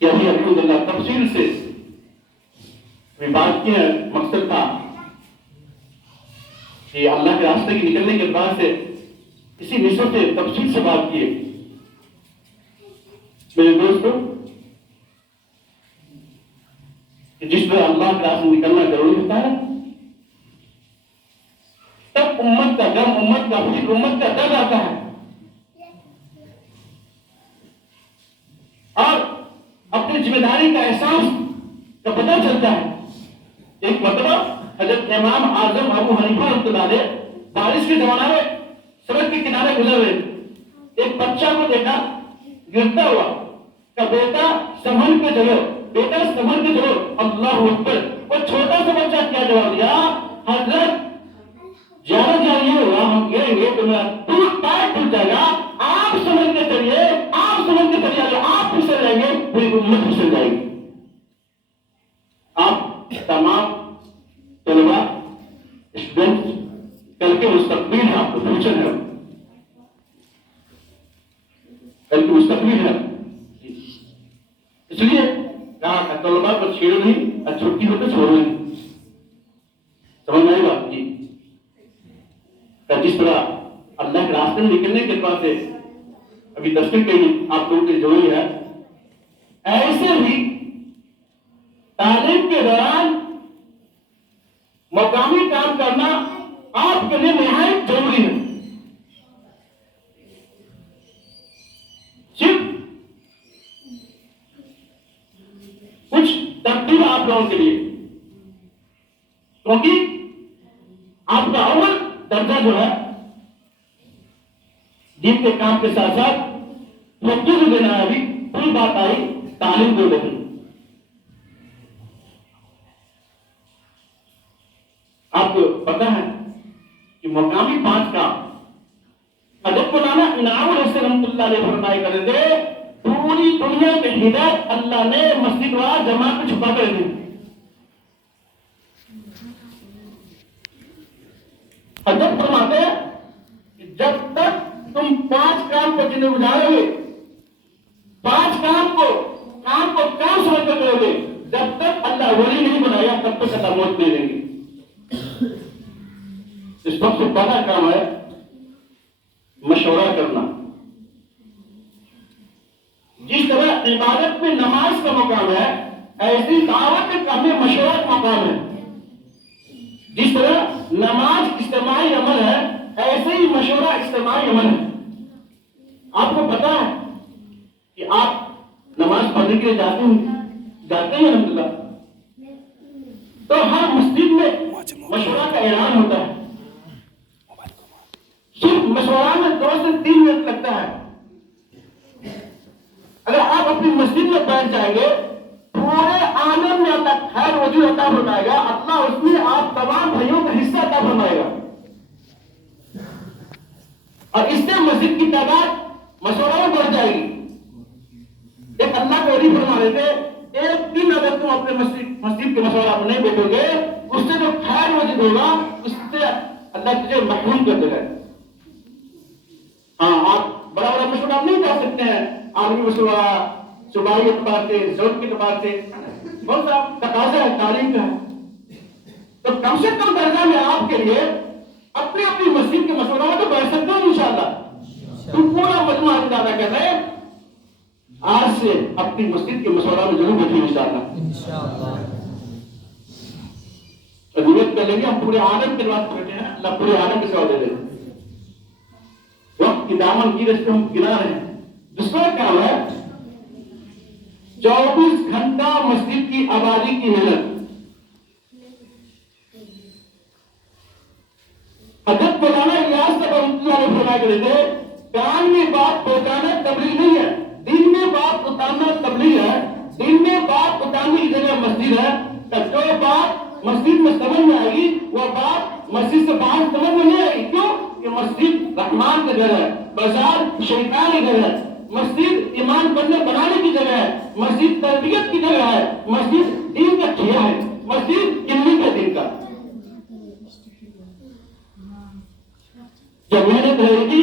کہ ابھی الحمدللہ تفصیل سے بات کیا. مقصد تھا کہ اللہ کے راستے کی نکلنے کے بعد سے اسی نسبت سے تفصیل سے بات کیے. میرے دوستوں، جس طرح اللہ کے راستے نکلنا ضروری ہوتا ہے، تب امت کا غم، امت کا فکر، امت کا درد آتا ہے اور اپنی ذمہ داری کا احساس کا پتہ چلتا ہے. ایک مرتبہ حضرت امام اعظم ابو حنیفہ رحمۃ اللہ علیہ بارش کے زمانے میں سڑک کے کنارے گزر رہے. ایک بچہ کو دیکھا گرتا ہوا، کہ بیٹا سنبھل کے چلو، بیٹا سنبھل کے چلو. اللہ اکبر. وہ چھوٹا سا بچہ کیا جواب دیا؟ حضرت زیادہ جائیے ہوگا، ہم گریں گے تو میرا ٹوٹ پیر ٹوٹ جائے گا. آپ سمجھ کے چلیے، آپ سمجھ کے چلیے، اگر آپ پھسل جائیں گے پوری امت پھسل جائے گی. آپ تمام طلبا، اسٹوڈنٹ کل کے مستقبل ہے، آپ کو فیوچر ہے، کل کے مستقبل ہے. اس لیے کہا طلبا کو چھیڑو نہیں اور چھٹی ہو تو چھوڑو نہیں. سمجھ میں آئی بات جی؟ جس طرح اللہ کے راستے میں نکلنے کے بعد سے ابھی دستک کہیں آپ لوگوں کی ضروری ہے، ایسے ہی تعلیم کے دوران مقامی کام کرنا آپ کے لیے نہایت ضروری ہے. صرف کچھ ترتیب آپ لوگوں کے لیے، کیونکہ آپ کا اول درجہ جو ہے دین کے کام کے ساتھ ساتھ وقت بھی دینا ہے. ابھی پوری بات آئی تعلیم کو لے کر. آپ کو پتا ہے کہ مقامی 5 کام حضرت مولانا انعام الحسن رحمۃ اللہ علیہ فرمایا کرتے تھے، پوری دنیا کے ہدایت اللہ نے مسجد وار جماعت میں چھپا کر دی. حضرت فرماتے ہیں کہ جب تک تم 5 کام کو جنہیں گزارو گے، 5 کام کو کام سمجھ کر کرو گے، جب تک اللہ ولی نہیں بنایا تب تک اللہ موت دے دیں گے. اس وقت سے پہلا کام ہے مشورہ کرنا. جس طرح عبادت میں نماز کا مقام ہے، ایسی دعوت کے کام میں مشورہ کا مقام ہے. جس طرح نماز اجتماعی عمل ہے، ایسے ہی مشورہ اجتماعی عمل ہے. آپ کو پتا ہے کہ آپ نماز پڑھنے کے لیے جاتے ہیں الحمدللہ، تو ہر مسجد میں مشورہ کا اعلان ہوتا ہے. صرف مشورہ میں 2 سے 3 منٹ لگتا ہے. اگر آپ اپنی مسجد میں بیٹھ جائیں گے، پورے عالم میں اللہ خیر وجود عطا فرمائے گا. اللہ اس میں آپ تمام بھائیوں کا حصہ عطا فرمائے گا، اور اس سے مسجد کی تعداد مشورہ میں بڑھ جائے گی. ایک اللہ کے ولی فرما رہے تھے، ایک دن اگر تم اپنے مسجد کے مشورہ میں نہیں بیٹھو گے، اس سے جو خیر وجود ہوگا اس سے اللہ تجھے محروم کر دے گا. ہاں، آپ بڑا بڑا مشورہ نہیں کر سکتے ہیں، عالمی مشورہ، صوبائی اعتبار سے، ضرورت کے اعتبار سے بہت سا تقاضا ہے تعلیم کا. تو کم سے کم درجہ میں آپ کے لیے اپنی مسجد کے مشورہ میں تو بیٹھ سکتے ہو انشاءاللہ. تم پورا مجموعہ ارادہ کر رہے ہیں آج سے اپنی مسجد کے مشورہ میں ضرور بیٹھیں انشاءاللہ. نیت کر لیں گے ہم پورے عالم کے بعد بیٹھے ہیں، اللہ پورے عالم کے سوا دے دیں. وقت کی دامن کی رشتے ہم گنا رہے ہیں. دوسرا کام ہے 24 گھنٹہ مسجد کی آبادی کی محنت. حضرت مولانا الیاس صاحب رحمۃ اللہ علیہ فرمایا کرتے تھے، کان میں بات پہنچانا تبلیغ نہیں ہے، دین میں بات اتارنا تبلیغ ہے. دین میں بات اتارنے کی جگہ مسجد ہے. جو بات مسجد میں سمجھ میں آئے گی وہ بات مسجد سے باہر سمجھ میں نہیں آئے گی. کیوں کہ مسجد رحمان کی جگہ ہے، بازار شیطان کی جگہ ہے. مسجد ایمان بنانے کی جگہ ہے، مسجد تربیت کی جگہ ہے، مسجد دین کا ٹھیا ہے، مسجد علم کا دین کا. جب محنت رہے گی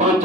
5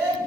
1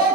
1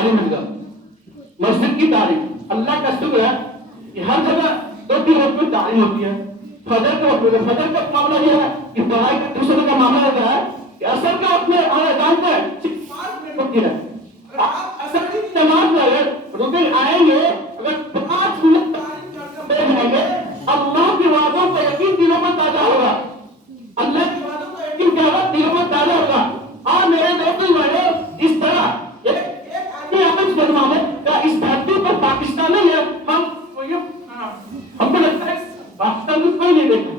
تعلیم مل گیا, مسجد کی تعلیم. اللہ کا شکر ہے کہ ہر جگہ 2-3 وقت میں تعلیم ہوتی ہے. فجر کا وقت, فجر کا معاملہ یہ ہے کہ پڑھائی کا دوسرے کا معاملہ ہوتا ہے کہ اثر کا وقت میں آنا جانتے ہیں صرف 5 منٹ ہوتی ہے. آپ اثر کی نماز میں اگر رکن آئیں گے, اگر 5 منٹ تعلیم کر کے بیٹھ جائیں گے, اللہ کے وعدوں کا یقین دلوں میں تازہ ہوگا. اللہ کے وعدوں کا یقین کیا ہوگا, دلوں میں تازہ ہوگا. اور میرے دوستوں بھائیوں, اس طرح ایک آدمی احمد محمد کا اس دھرتی پر پاکستان نہیں ہے. ہم کو لگتا ہے پاکستان میں کوئی نہیں دیکھا,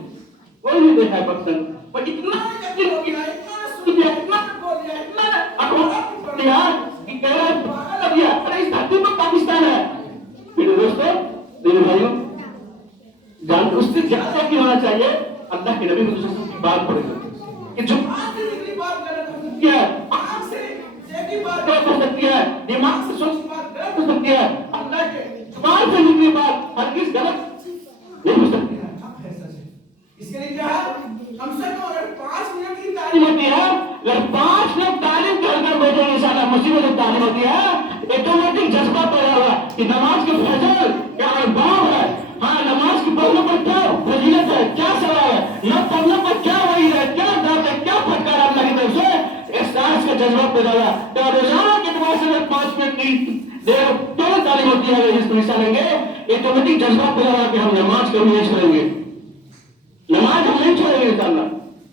کوئی نہیں دیکھا ہے پاکستان. اور اتنا یقین ہو گیا, اتنا سن لیا, اتنا بول لیا, اتنا اخبار پڑھ لیا کہ کہہ رہا ہے پاگل ہو گیا, ارے اس دھرتی پر پاکستان ہے. میرے دوستوں, میرے بھائیوں, جان اس سے زیادہ کی ہونا چاہیے اللہ کے نبی کی بات پڑھے گا کہ جو آنکھ سے نکلی بات غلط ہو سکتی ہے, آنکھ سے دیکھی بات غلط ہو سکتی ہے, دماغ سے سوچی بات غلط ہو سکتی ہے, اللہ کے زبان سے نکلی بات ہرگز غلط نہیں ہو سکتی ہے. اس کے لیے کیا ہے, کم سے کم اگر 5 منٹ کی تعلیم ہوتی ہے, اگر 5 منٹ تعلیم کر کر بیٹھے انشاءاللہ مصیبت میں تعلیم ہوتی ہے, ایٹومیٹک جذبہ پیدا ہوا کہ نماز کے فضل کیا ارباب ہے. ہاں, نماز کی پڑھنے پر کیا فضیلت ہے, کیا ثواب ہے, نہ پڑھنے پر کیا وعید ہے, کیا ڈر ہے, کیا پھٹکار ہے اللہ کی طرف سے, احساس کا جذبہ پیدا ہوا. کیا روزانہ کے اعتبار سے 5 منٹ کی دیر کیوں تعلیم ہوتی ہے, اس کو حصہ لیں گے, ایٹومیٹک جذبہ پیدا ہوا کہ ہم نماز کو نہیں چھوڑیں گے, نماز ہم نہیں چھوڑیں گے انشاءاللہ.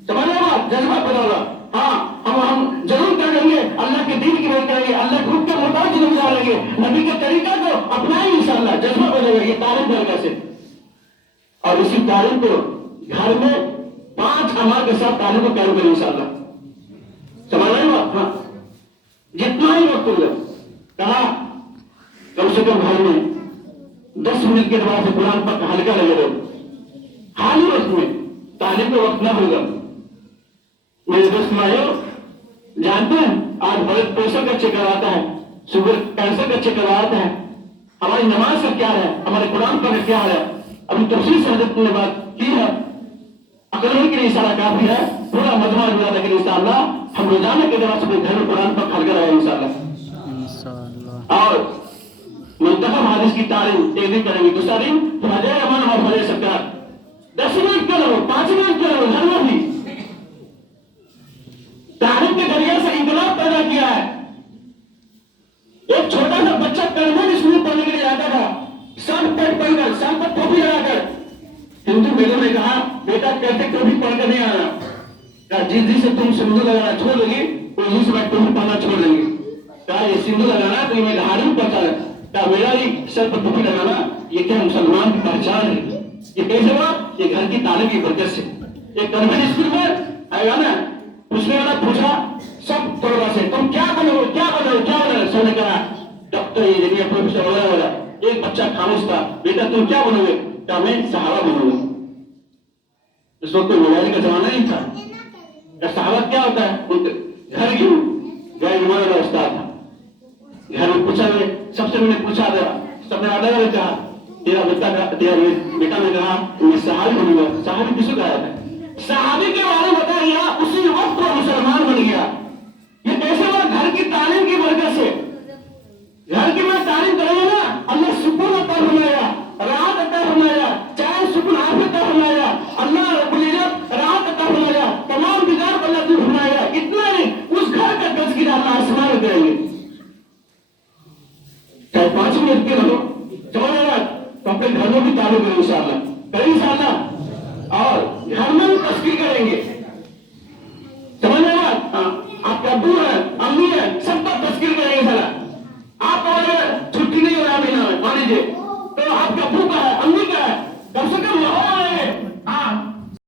سمجھ رہے ہو, جذبہ پیدا ہوگا. ہاں, ہم ضرور کریں گے, اللہ کے دین کی بات کریں گے, اللہ کے حکم کے مطابق زندگی گزاریں گے, نبی کے طریقہ کو اپنائیں گے انشاءاللہ. جذبہ پیدا ہوگا, یہ تعلیم طریقہ سے. اور اسی تعلیم کو گھر میں 5 اعمال کے ساتھ تعلیم کو قائم کریں انشاءاللہ. سمجھ رہے ہو؟ ہاں, جتنا ہی وقت ہوگا, کہا کم سے کم گھر میں 10 منٹ کے بعد سے قرآن پاک ہلکا لگے رہو, خالی وقت میں تعلیم کا وقت نہ ہوگا. میرے دوست بھائیوں, جانتے ہیں آج بلڈ پریشر کا چیک کرواتا ہے, شوگر کینسر کا چیک کرواتا ہے, ہماری نماز کا کیا ہے, ہمارے قرآن کا کیا ہے. ابھی تفصیل سے حضرت نے بات کی ہے, عقل کے لیے اشارہ کافی ہے, پورا مجموعہ جڑا لیکن انشاءاللہ ہم روزانہ کے دوران سے گھر میں قرآن پاک ہلکا رہے انشاءاللہ. اور منتخب حدیث کی تعلیم ایک دن کریں گے, دوسرا دن فجر امان اور فجر سکار. 10 منٹ کیوں رہو, 5 منٹ کیوں رہو, گھر میں بھی تعلیم کے ذریعے سے انقلاب پیدا کیا ہے. ایک چھوٹا سا بچہ کلمہ اسکول پڑھنے کے لیے جاتا تھا, سر پیٹ پڑھ کر, سر پر ٹوپی لگا کر. ہندو میلوں نے کہا بیٹا کیسے ٹوپی پڑھ کر نہیں آنا, کہا جس دن سے تم سندھو لگانا چھوڑ دیں گے اس دن سے میں ٹوپی پڑھنا چھوڑ دیں گے. کہا یہ سندھو لگانا تو یہ میں دھارم پڑتا ہے, کہا میرا ہی سر پر ٹوپی لگانا یہ کیا مسلمان کی پہچان ہے. یہ کیسے ہوا, یہ گھر کی تعلیم کی برکت سے. ایک کانوینٹ اسکول میں آئے گا نا, پوچھنے والا پوچھا سب طلبا سے تم کیا بنو گے, کیا بنو گے, کیا بنو گے. سب نے کہا ڈاکٹر, انجینئر, پروفیسر وغیرہ وغیرہ. ایک بچہ خاموش تھا, بیٹا تم کیا بنو گے, کہا میں صحابہ بنوں گا. اس وقت کوئی موبائل کا زمانہ نہیں تھا. صحابہ کیا ہوتا ہے, ان کے گھر کی غیر ایمان والا استاد تھا. گھر میں پوچھا, سب سے میں نے پوچھا, سب نے الگ الگ کہا. تیرا بیٹا نے کہا میں صحابی بنوں گا. صحابی کس کو کہا ہے, صحابی کے بارے میں بتا دیا, اسی وقت وہ مسلمان بن گیا. یہ کیسے ہوا, گھر کی تعلیم کی برکت سے. گھر کی میں تعلیم کریں گے نا, اللہ سکون عطا فرمائے, راحت عطا فرمائے, چاہے سکون آپ عطا فرمائے, اللہ رب العزت راحت عطا فرمائے, تمام بگاڑ کو اللہ دور فرمائے. اتنا نہیں, اس گھر کا تذکرہ اللہ آسمان میں کریں گے. چاہے 5 منٹ کے لوگ سمجھ رہے ہیں, تو اپنے گھروں کی تعلیم کریں انشاءاللہ, کریں انشاءاللہ. اور گھر میں تذکر کریں گے.